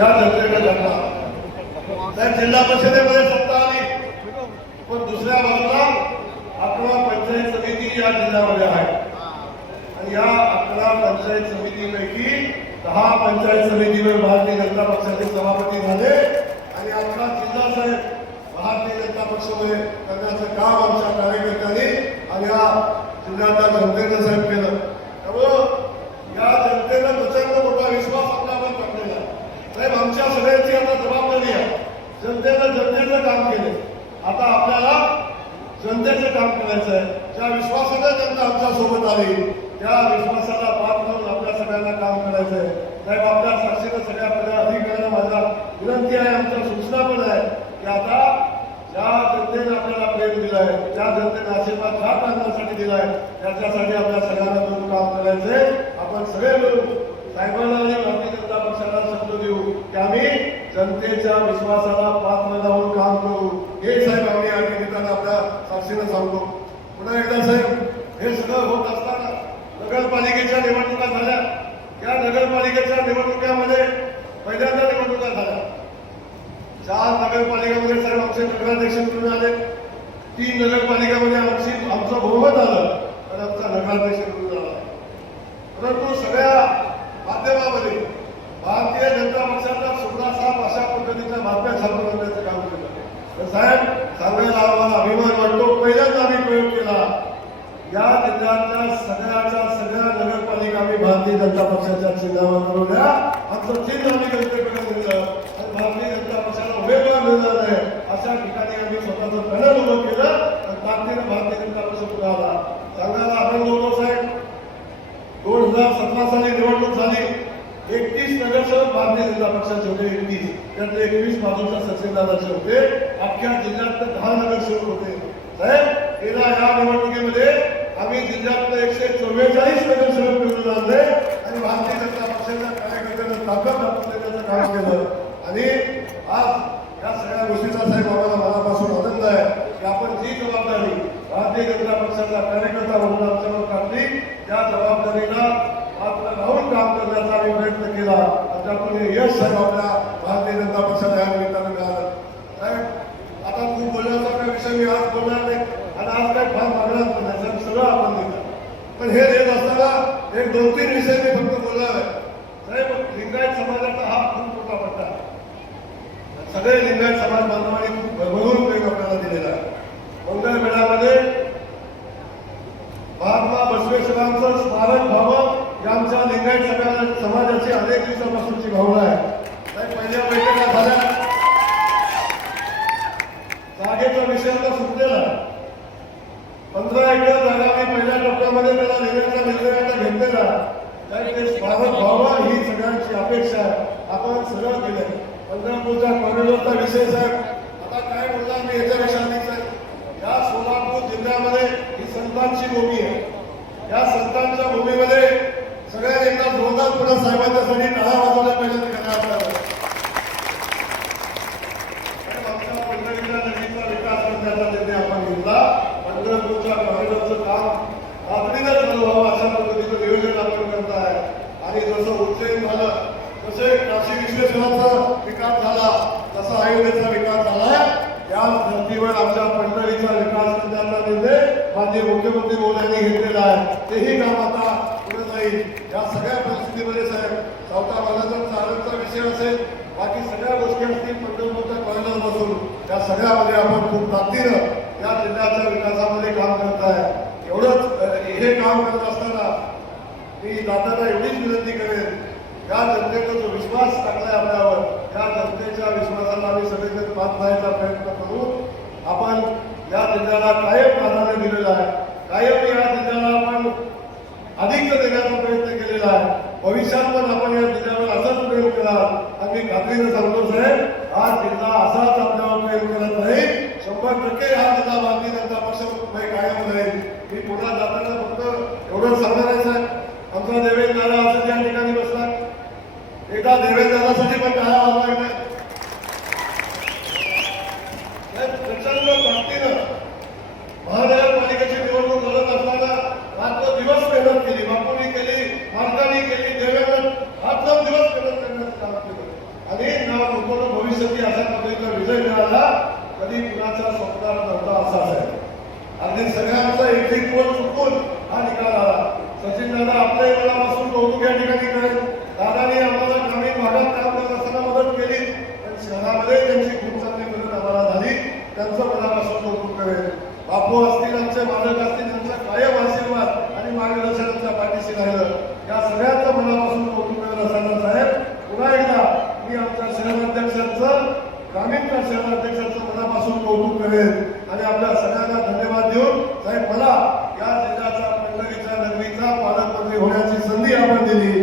या जनतेने घडला. त्या जिल्हा परिषदेमध्ये सत्ता आली, पण दुसऱ्या बाजूला 11 पंचायत समिती या जिल्ह्यामध्ये आहे आणि या 11 पंचायत समितीपैकी 10 पंचायत समितीवर भारतीय जनता पक्षाचे सभापती झाले आणि आपला जिल्हा साहेब भारतीय जनता पक्षामध्ये करण्याचं काम आमच्या कार्यकर्त्यांनी आणि या जिल्ह्याच्या जनतेनं साहेब केलं. त्यामुळं या जनतेनं प्रचंड मोठा विश्वास आपल्यावर टाकलेला आहे. साहेब आमच्या सगळ्यांची आता जबाबदारी आहे. जनतेनं जनतेचं काम केलं, आता आपल्याला जनतेचं काम करायचं आहे. ज्या विश्वासानं जनता आमच्या सोबत आली त्या विश्वासाला पाठ करून आपल्या सगळ्यांना काम करायचं आहे. साहेब आपल्या साक्षीनं सगळ्या अधिकाऱ्यांना माझा विनंती आहे, आमच्या सूचना पण आहे की आता ज्या जनतेने आपल्याला प्रेम दिलं आहे, त्या जनतेने आशीर्वाद ज्या कारणासाठी दिला आहे त्याच्यासाठी आपल्या सगळ्यांना मिळून काम करायचंय. आपण सगळे मिळून साहेबांना आणि भारतीय जनता पक्षाला शब्द देऊ की आम्ही जनतेच्या विश्वासाला पात्र राहून काम करू. हे साहेब आम्ही या निमित्तानं आपल्या साक्षीनं सांगतो. पुन्हा एकदा साहेब हे सगळं होत असताना नगरपालिकेच्या निवडणुका झाल्या. या नगरपालिकेच्या निवडणुकामध्ये पहिल्यांदा निवडणुका झाल्या. 4 नगरपालिकामध्ये साहेब आमचे नगराध्यक्ष निवडून आले. 3 नगरपालिकामध्ये आमचं बहुमत आलं आणि आमचा नगराध्यक्ष निवडून आला. परंतु सगळ्या माध्यमामध्ये भारतीय जनता पक्षाचा सुद्धा साफ अशा पद्धतीच्या बातम्या छापून आणण्याचं काम केलं. तर साहेब सांगायला आम्हाला अभिमान वाटतो, पहिल्यांदा आम्ही प्रयोग केला. या जिल्ह्यातल्या सगळ्या नगरपालिका आम्ही भारतीय जनता पक्षाच्या चिन्हावर बनवल्या. आमचं चिन्ह आम्ही जनतेकडे दिलं आणि भारतीय जनता पक्षाला उमेदवार मिळणार नाही अशा ठिकाणी आम्ही स्वतःचं पॅनल उभं केलं आणि ताकदीनं भारतीय जनता पक्ष पुढे आला. सांगायला आनंद होतो साहेब. 2017 साली निवडणूक झाली. 31 नगरसेवक भारतीय जनता पक्षाचे होते. 31 त्यातले 21 बाजूच्या तहसीलदाराचे होते. अख्ख्या जिल्ह्यात 10 नगरसेवक होते. साहेब गेल्या या निवडणुकीमध्ये आम्ही जिल्ह्यातले 144 नगरसेवक निवडून आणले आणि भारतीय जनता पक्षाच्या कार्यकर्त्यांना ताकद दाखवण्याचं काम केलं. आणि आज या सगळ्या गोष्टीचा साहेब आम्हाला मनापासून आनंद आहे की आपण जी जबाबदारी भारतीय जनता पक्षाचा कार्यकर्ता म्हणून आमच्यावर टाकली त्या जबाबदारीला आपलं राहून काम करण्याचा आम्ही प्रयत्न केला आणि त्यातून हे यश साहेब आपल्या भारतीय जनता पक्षाला या निमित्तानं मिळालं. साहेब आता खूप बोलण्याचा काही विषय मी आज बोलणार नाही आणि आज काही फार मागणार नाही, सगळं आपण देतो. पण हे देत असताना 1-2-3 विषय मी फक्त बोलणार आहे. साहेब लिंगायत समाजाचा हा खूप मोठा पट्टा आहे. सगळे लिंगायत समाज बांधवांनी खूप भरभरून प्रेम आपल्याला दिलेला आहे. मंगळवेढ्यामध्ये महात्मा बसवेश्वरांचं स्मारक व्हावं ही आमच्या लिंगायत समाजाची अनेक दिवसापासूनची भावना आहे. पहिल्या बैठका झाल्या, जागेचा विषय आता सुटलेला आहे. 15 एकर जागा मी पहिल्या टप्प्यामध्ये त्याला देण्याचा निर्णय आता घेतलेला आहे. ते स्मारक व्हावं ही सगळ्यांची अपेक्षा आहे. आपण सगळं केलं. पंढरपूरच्या कॉरिडॉरचा विषय साहेब आता काय बोलणार मी याच्यापेक्षा अधिक साहेब. या सोलापूर जिल्ह्यामध्ये ही संतांची भूमी आहे. या संतांच्या भूमीमध्ये सगळ्या एकदा जोरदार पुन्हा साहेबांच्यासाठी टाळा वाजवल्या पाहिजे. आमच्या पंढरीच्या नदीचा विकास करण्याचा निर्णय आपण घेतला. पंढरपूरच्या कॉरिडॉरचं काम तातडीनं चालू व्हावं अशा पद्धतीचं नियोजन आपण करत आहे. आणि जसं उज्जैन झालं, जसे काशी विश्वेश्वराचा विकास झाला, जसा अयोध्येचा विकास झाला, या धर्तीवर आमच्या पंढरीचा विकास करण्याचा निर्णय माननीय मुख्यमंत्री मोदयांनी घेतलेला आहे. तेही काम आता पुढे जाईल. या सगळ्या परिस्थितीमध्ये साहेब चौथा भागाचा आरोग्याचा विषय असेल, बाकी सगळ्या गोष्टी असतील, पंढरपूरच्या कॉरिडॉर बसून या सगळ्यामध्ये आपण खूप ताकदीनं या जिल्ह्याच्या विकासामध्ये काम करत आहे. एवढंच हे काम करत असताना मी जाताना एवढीच विनंती करेन, या जनतेचा जो विश्वास टाकलाय आपल्यावर, या जनतेच्या विश्वासाला आम्ही सगळेजण पाठ राहायचा प्रयत्न करून आपण या जिल्ह्याला कायम प्राधान्य दिलेलं आहे. कायम या जिल्ह्याला आपण अधिक देण्याचा प्रयत्न केलेला आहे. भविष्यात पण आपण या जिल्ह्यावर असाच प्रेम करा आणि मी खात्रीनं सांगतो साहेब, हा जिल्हा असाच आपल्यावर प्रेम करत नाही. 100% हा जिल्हा भारतीय जनता पक्षामध्ये कायम राहील. मी पुन्हा जाताना फक्त एवढं सांगणार आहे साहेब, आमचा देवेंद्र दादा असं त्या ठिकाणी बसला, एकदा देवेंद्र दादासाठी पण टाळा वाजवायचा. प्रचंड ताकदीनं महानगरपालिकेची निवडणूक लढत असताना रात्र दिवस मेहनत केली, बापूंनी केली, मालकांनी केली, देवेंद्र रात्र दिवस मेहनत करण्याचं काम केलं आणि संपूर्ण भविष्याची अशा पद्धतीचा विजय मिळाला कधी कुणाचा स्वप्नात नव्हता असा आहे. अगदी सगळ्यांचा एक पोल चुकून हा निकाल आला. सचिन दादा आपल्याही मनापासून कौतुक या ठिकाणी करेल. दादाने आम्हाला ग्रामीण भागात काम करत असताना मदत केली पण शहरामध्ये त्यांची खूप चांगली मदत आम्हाला झाली. त्यांचं मनापासून कौतुक करेल. बापू असतील आमचे मालक असतील त्यांचा कायम आशीर्वाद आणि मार्गदर्शनाच्या पाठीशी राहिलं. या सगळ्यांचं मनापासून कौतुक करत असताना साहेब पुन्हा एकदा मी आमच्या शहराध्यक्षांचं ग्रामीणच्या शहराध्यक्षांचं मनापासून कौतुक करेन आणि आपल्या सगळ्यांना धन्यवाद देऊन साहेब मला या जिल्ह्याचा पंढरीच्या नगरीचा पालकमंत्री होण्याची संधी आपण दिली